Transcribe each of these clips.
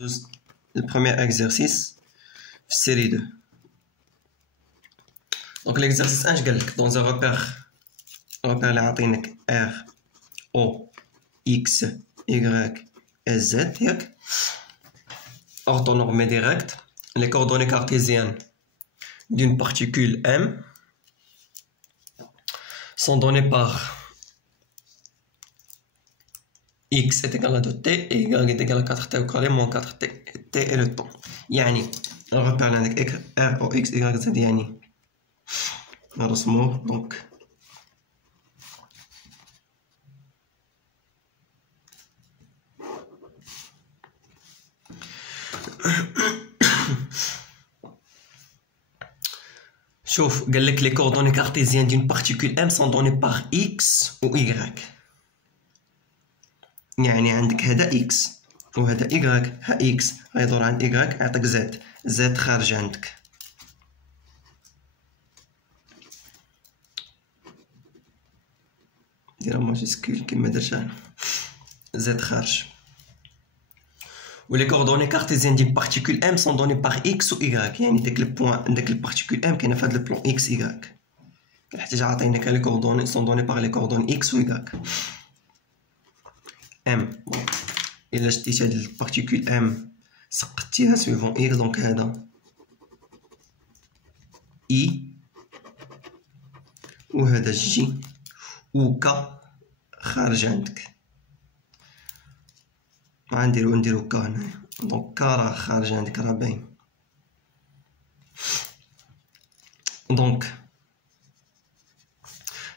Le premier exercice, série 2. Donc l'exercice 1, je gagne dans un repère là, R, O, X, Y et Z. Orthonormé direct. Les coordonnées cartésiennes d'une particule M sont données par X est égal à 2T et Y est égal à 4T au carré moins 4T. T est le temps. يعني الرepère عندك R O X Y Z يعني نرسموه donc شوف قال لك les coordonnées cartésiennes d'une particule M sont données par X ou Y. يعني عندك هذا X وهذا Y. ها X غيدور عند Y يعطيك Z. Z خارج عندك. ديرها ماجيسكول كيما درت انا. Z خارج. و les coordonnées cartésiennes d'une particule M sont données par X ou Y. يعني داك البوان داك البارتيكول M كاينه في هذا البلان X Y. كنحتاج عطيناك لي coordonnées sont données par les coordonnées X ou Y. M إلا شديت هاد البارتيكول M سقطتيها سويفون X دونك هذا I وهذا J و K خارج عندك. ما نديرو K هنايا دونك K راه خارج عندك راه باين. دونك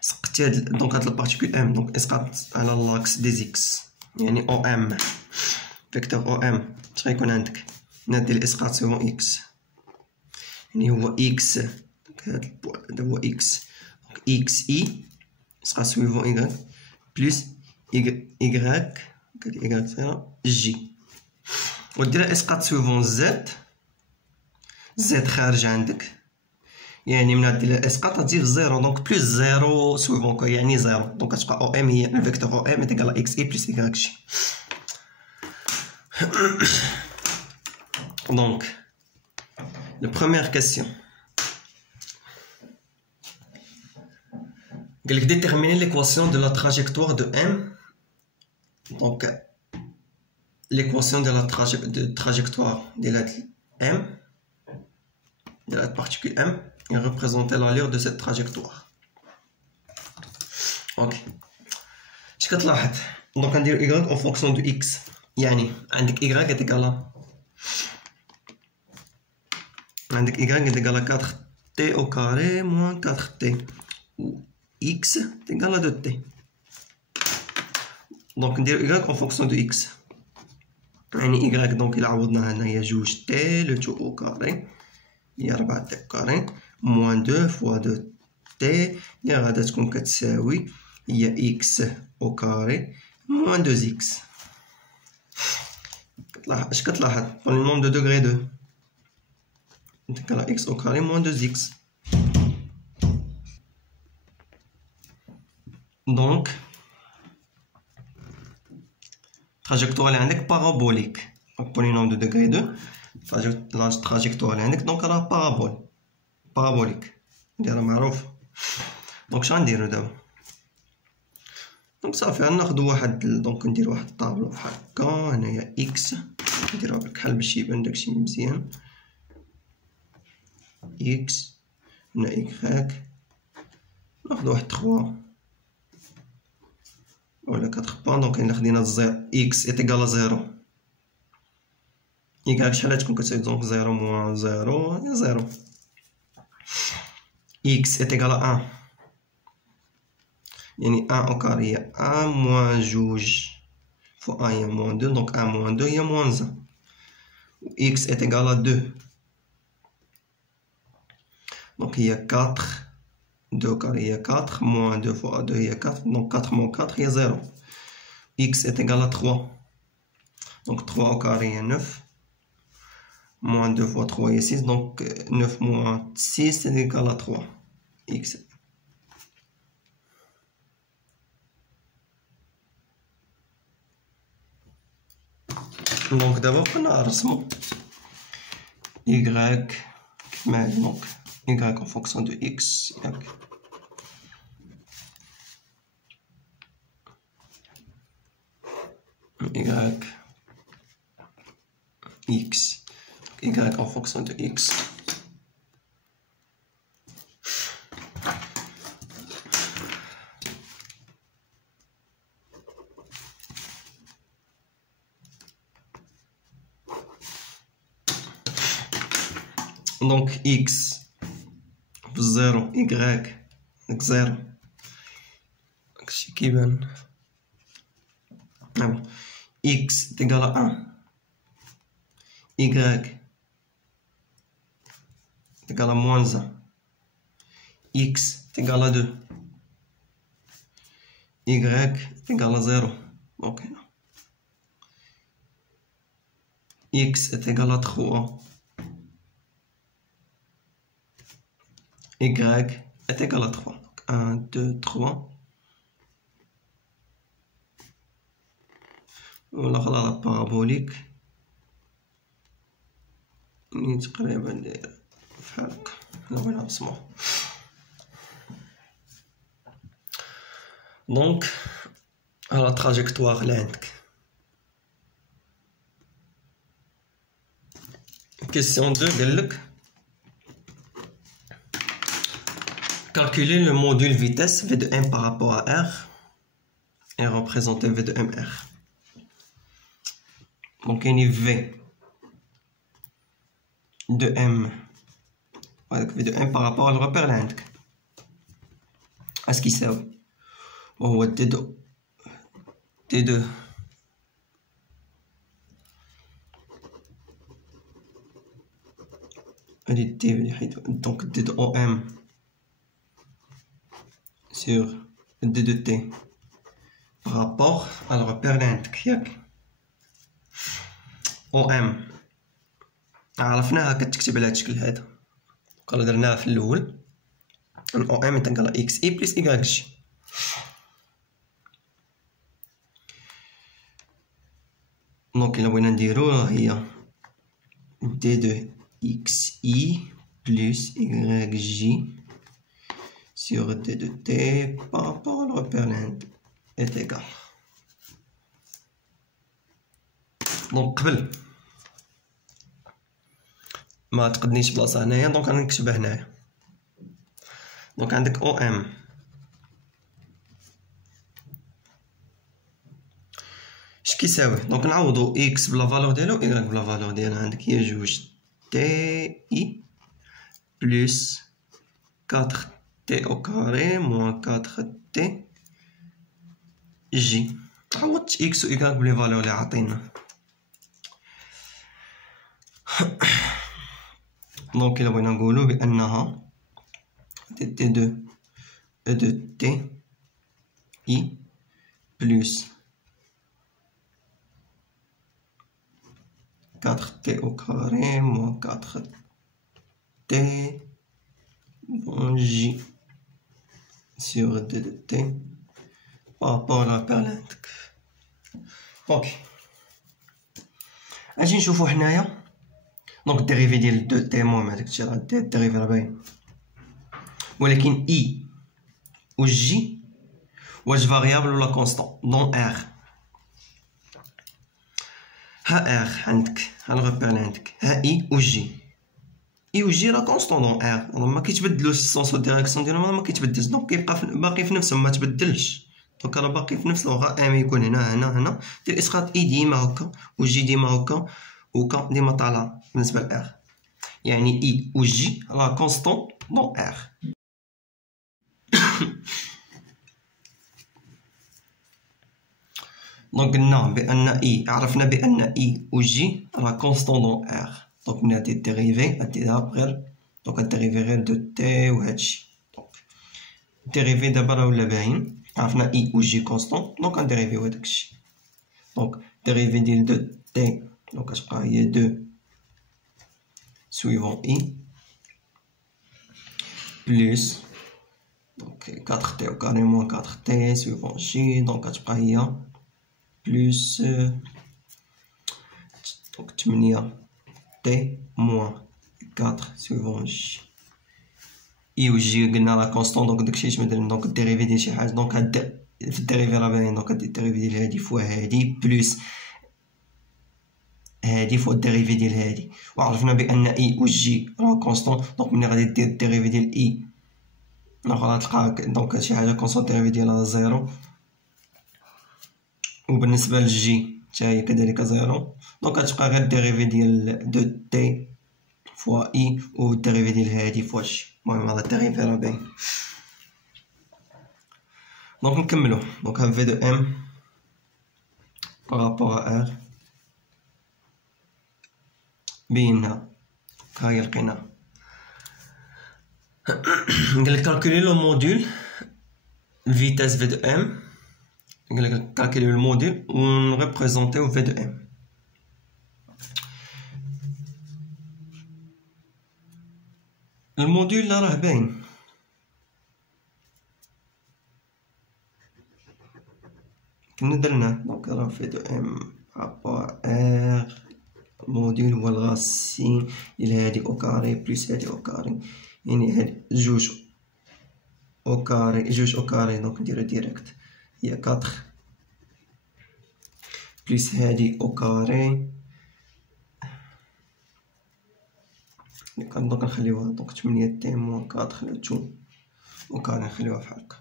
سقطتي هاد البارتيكول M دونك اسقط على لاكس دي زيكس يعني او ام فيكتور او ام اش غيكون عندك نادي الاسقاط سيغون اكس يعني هو اكس دونك هذا هو اكس دونك اكس اي اسقاط سويفون ايغريك بلس ايغريك كدير ايغريك صغيره جي ودير اسقاط سويفون زد. زد خارج عندك يعني من هاد الاسقاط تجي زيرو دونك بلس زيرو سويفون يعني زيرو دونك كتبقى او ام هي الفيكتور او ام تيكال اكس اي بلس ايكغيك جي. دونك la première question قالك déterminer l'équation de la trajectoire de M. donc l'équation de la trajectoire de la M de la particule M et représenter l'allure de cette trajectoire. Ok. اش كتلاحظ دونك ندير y en fonction de x يعني عندك y est égal à عندك y est égal à 4t au carré moins 4t ou x est égal à 2t. دونك ندير y en fonction de x يعني y دونك إلا عوضنا هنايا جوج t le tout au carré هي 4t au carré moins 2 fois 2t اللي غادا تكون كتساوي هي x au carré moins 2x. اش كتلاحظ pour le nombre de degré 2 donc على x au carré moins 2x. donc trajectoire اللي عندك parabolique donc polynôme de degré 2 la trajectoire اللي عندك donc راه parabolique نديرها معروف. دونك اش غنديرو دابا دونك صافي غناخدو واحد دونك ندير واحد الطابلو بحال هكا هنايا اكس نديرها بالكحل باش يبان داكشي مزيان اكس هنا اكغيك ناخدو واحد 3 ولا 4 بوان دونك الا خدينا الزيرو اكس ايت ايكال زيرو اكغيك شحال غتكون كتساوي دونك زيرو موان زيرو هي زيرو اكس ايت ايكال 1 يعني 1 au carré هي 1 moins جوج fois 1 هي moins 2 donc 1 moins 2 هي moins 1 و x est égal à 2 donc هي 4 2 au carré هي 4 moins 2 fois 2 هي 4 donc 4 moins 4 هي 0 x est égal à 3 donc 3 au carré هي 9 moins 2 fois 3 هي 6 donc 9 moins 6 est égal à 3 x. دونك دابا بقينا نرسمو y كيف ما هي دونك y en fonction de x ياك x y en fonction de x donc x في 0 y داك 0 داكشي كيبان x تيغال 1 y تيغال moins 1 x تيغال 2 y تيغال 0 دونك هنا x تيغال 3 y est égal à 3. Donc 1, 2, 3. وناخذ على بارابوليك تقريبا داير بحال هكا. هنا بغينا نرسموه. دونك ها لا تراجيكتوار اللي عندك. كيسيون 2 قالك calculer le module vitesse V de M par rapport à R et représenter V de MR. Donc il y a V de M avec V de M par rapport à le repère là. À ce qui sert. Bon, T2. T2. Donc D de OM sur D de T par rapport à le repère l'indexiac OM عرفناها كتكتب على هاد الشكل هذا قال درناها في الاول OM تنقال x e plus y g دونك الا بغينا نديرو هي D de xi plus yg sur D de T par rapport au repère l'Inde est égal. Donc قبل ما تقدنيش بلاصه هنايا دونك غنكتبها هنايا. دونك عندك OM اش كيساوي؟ دونك نعوضو x بلا فالور ديالو y بلا فالور ديالها. عندك هي جوج تي plus 4t au carré moins 4t j. عوضت x و y بلي فالور اللي عاطينا. دونك الا بغينا نقولو بانها t2 e de t i plus 4t au carré moins 4t j sur D de T par rapport à la perlinte. Ok. اجي نشوفو حنايا دونك الديريفي ديال دو تي المهم هداك الشيء راه الديريفي راه باين ولكن اي و جي واش فاريابل ولا كونستون دون ار. ها ار عندك ها الغوبير اللي عندك ها اي و جي اي و جي راه كونستون دون ار ما كيتبدلوش السونس و الديريكسيون ديالهم ما كيتبدلش دونك كيبقى باقي في نفسهم ما تبدلش. دونك راه باقي في نفس لغه ام يكون هنا دير اسقاط اي ديما هكا و جي ديما هكا وكا ديما طالعه بالنسبه لار يعني اي و جي راه كونستون دون ار. دونك قلنا بان اي عرفنا بان اي و جي راه كونستون دون ار. دونك من هادي الديريفي غاديرها بغير دونك الديريفي غير دو تي و هادشي. دونك الديريفي دابا راه ولا باين عرفنا اي و جي كونستون دونك غنديريفيو هداكشي. دونك الديريفي ديال دو تي دونك كتبقى هي دو suivant i plus donc 4t au carré moins 4t suivant j donc كتبقى هي plus دونك 8 تي موان 4 سويفون جي اي و جي قلنا راه كونستون دونك داكشي اش مدير دونك الديريفي ديال شي حاجه دونك هاد في الديريفي راه باين دونك هاد الديريفي ديال هادي فوا هادي بلوس هادي فوا الديريفي ديال هادي وعرفنا بان اي و جي راه كونستون دونك ملي غادي دير الديريفي ديال اي دونك غتلقى دونك شي حاجه كونستون الديريفي ديالها زيرو وبالنسبه للجي حتى هي كذلك زيرو دونك غتبقى غير الديريفي ديال دو تي فوا اي و الديريفي ديال هادي فوا جي المهم هذا الديريفي راه باين دونك نكملو دونك ها في دو ام بارابور ا ار بينها هاهي لقيناها قالك كالكولي لو موديل فيتاس في دو ام قالك كالكولي لو موديل و نريبريزونطيو في دو ام الموديل راه باين كنا درناه دونك راه في دو ام بارابور ار موديل هو الغاسين ديال هادي او كاري بلس هادي او كاري يعني هاد جوج او كاري دونك نديرو ديريكت هي 4 بلس هادي او كاري دونك نخليوها دونك 8 تي موان 4 خليو تو او كاري نخليوها بحال هكا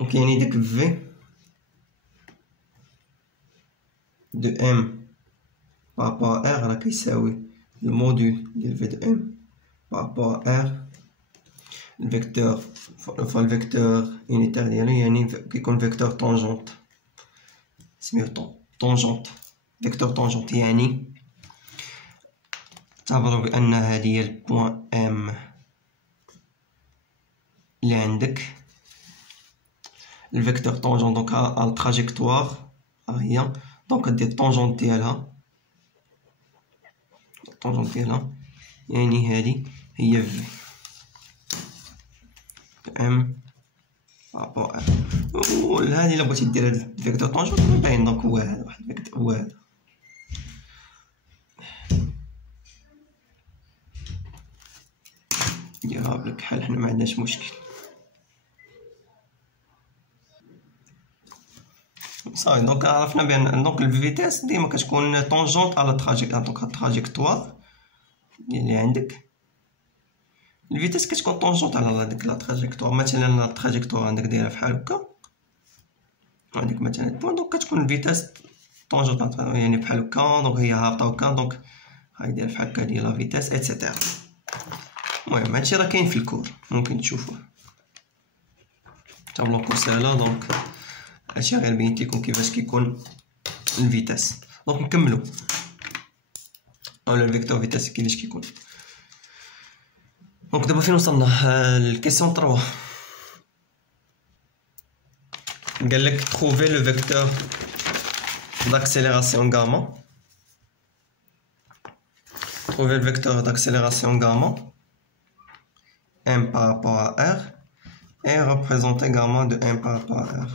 دونك يعني داك في دو ام بارابور ار راه كيساوي الموديل ديال في دو ام بارابور ار الفيكتور فوا الفيكتور يونيتير ديالو يعني كيكون فيكتور طونجونت سميتو طونجونت فيكتور طونجونت يعني اعتبروا بان هذه هي البوان ام اللي عندك الفيكتور طونجون دونك ها التراجيكتوار ها هي دونك دير الطونجونت ديالها يعني هذه هي في ام بارابور ار وهذه الا بغيتي دير هاد الفيكتور طونجونت باين دونك هو هذا واحد الفيكتور هو هذا نديرها بلك حال حنا ما عندناش مشكل صافي دونك عرفنا بان دونك الفيتاس ديما كتكون طونجونت على دونك التراجيكتوار اللي عندك الفيتاس كتكون طونجونت على ديك لا تراجيكتوار مثلا التراجيكتوار عندك دايره بحال هكا وعندك مثلا بوين دونك كتكون الفيتاس طونجونت يعني بحال هكا دونك هي هابطه هكا دونك هاي دايره بحال هكا ديال لا فيتاس ايتترا المهم هادشي راه كاين في الكور ممكن تشوفوه تابلو كور ساهله دونك هادشي غير بينت لكم كيفاش كيكون الفيتاس دونك نكملو اولا الفيكتور فيتاس كيفاش كيكون دونك دابا فين وصلنا الكيسيون 3 قال لك trouver le vecteur d'accélération gamma trouver le vecteur d'accélération gamma m par rapport à r et représenter gamma de m par rapport à r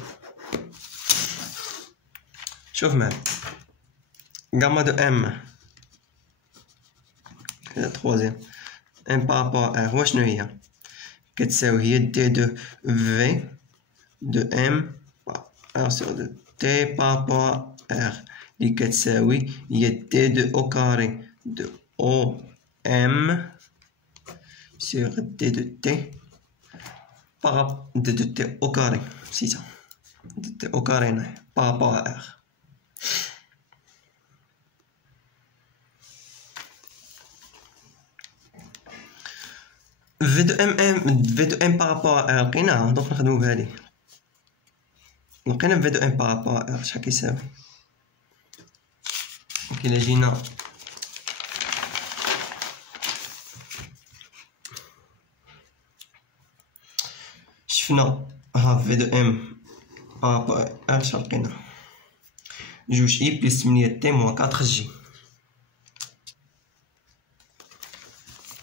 شوف معايا gamma de m هي troisième m par rapport à r واشنو هي كتساوي هي d de v de m r sur de t par rapport à r اللي كتساوي هي d de o carré de o m sur d de t par rapport d de t au carré c'est ça d de t au carré par rapport à r في دو ام بارابور ار لقيناها دونك نخدمو بهادي لقينا في دو ام بارابور ار شحال كيساوي دونك الا جينا شفنا ها في دو ام بارابور ار شحال لقينا جوج اي بلس 8 تي موان 4 جي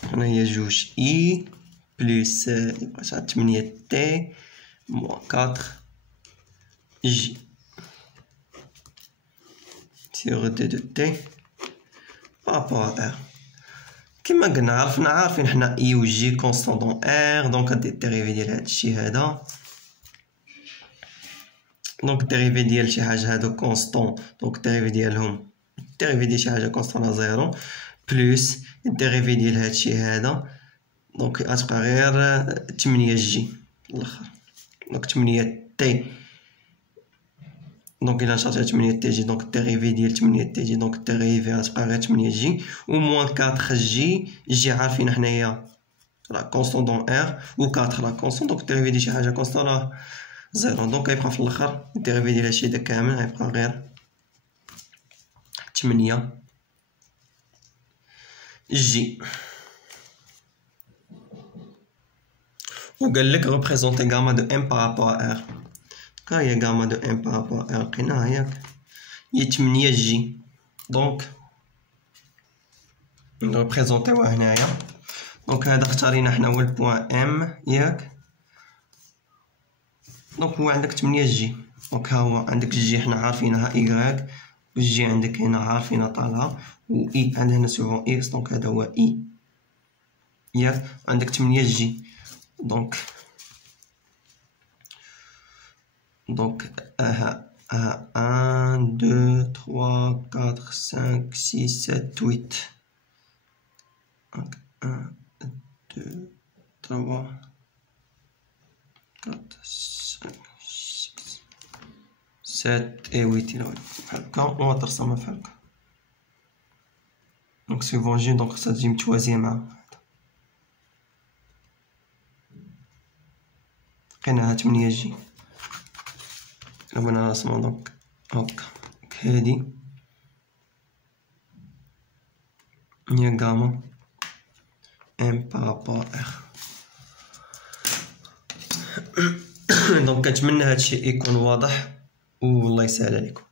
هنا هي جوج اي بلوس يبقى 8 تي موان 4 جي sur d de t par rapport à r. كما قلنا عارفين حنا اي و جي كونستون دون ار، دونك غادي الديريفي ديال هاد الشي هذا، دونك الديريفي ديال شي حاجه هادو كونستون، دونك الديريفي ديالهم الديريفي ديال شي حاجه كونستون على زيرو بلوس الديريفي ديال هادشي هذا، دونك غتبقى غير 8 جي الاخر، دونك 8 تي، دونك الا شرطت 8 تي جي دونك الديريفي ديال 8 تي جي، دونك الديريفي غتبقى غير 8 جي و موان 4 جي. جي عارفين حنايا لا كونستون دون ار و 4 لا كونستون، دونك الديريفي ديال شي حاجه كونستون راه زيرو، دونك غيبقى في الاخر الديريفي ديال هادشي دا كامل غيبقى غير 8 جي. وقال لك représenter gamma de m par rapport à r. كا هي gamma de m par rapport à r لقيناها ياك هي 8 جي، دونك نريبريزونطيوها هنايا. دونك هذا اختارينا حنا هو البوان ام ياك، دونك هو عندك 8 جي، دونك ها هو عندك الجي حنا عارفينها ايكغيك، والجي عندك هنا عارفينها طالعه، و اي عندنا هنا سوفون اكس، دونك هذا هو اي ياك، عندك 8 جي. دونك ها 1 2 3 4 5 6 7 8. Donc 1 2 3 4 5 6 7 et 8 الى هكا، وغترسمها بحال هكا. دونك سيفون جي، دونك خاصها تجي متوازية مع لقيناها 8 جي. إلا بغينا نرسمو دونك هاكا هادي هي غاما ام بارابور ار. دونك كنتمنى هادشي يكون واضح والله يسهل عليكم.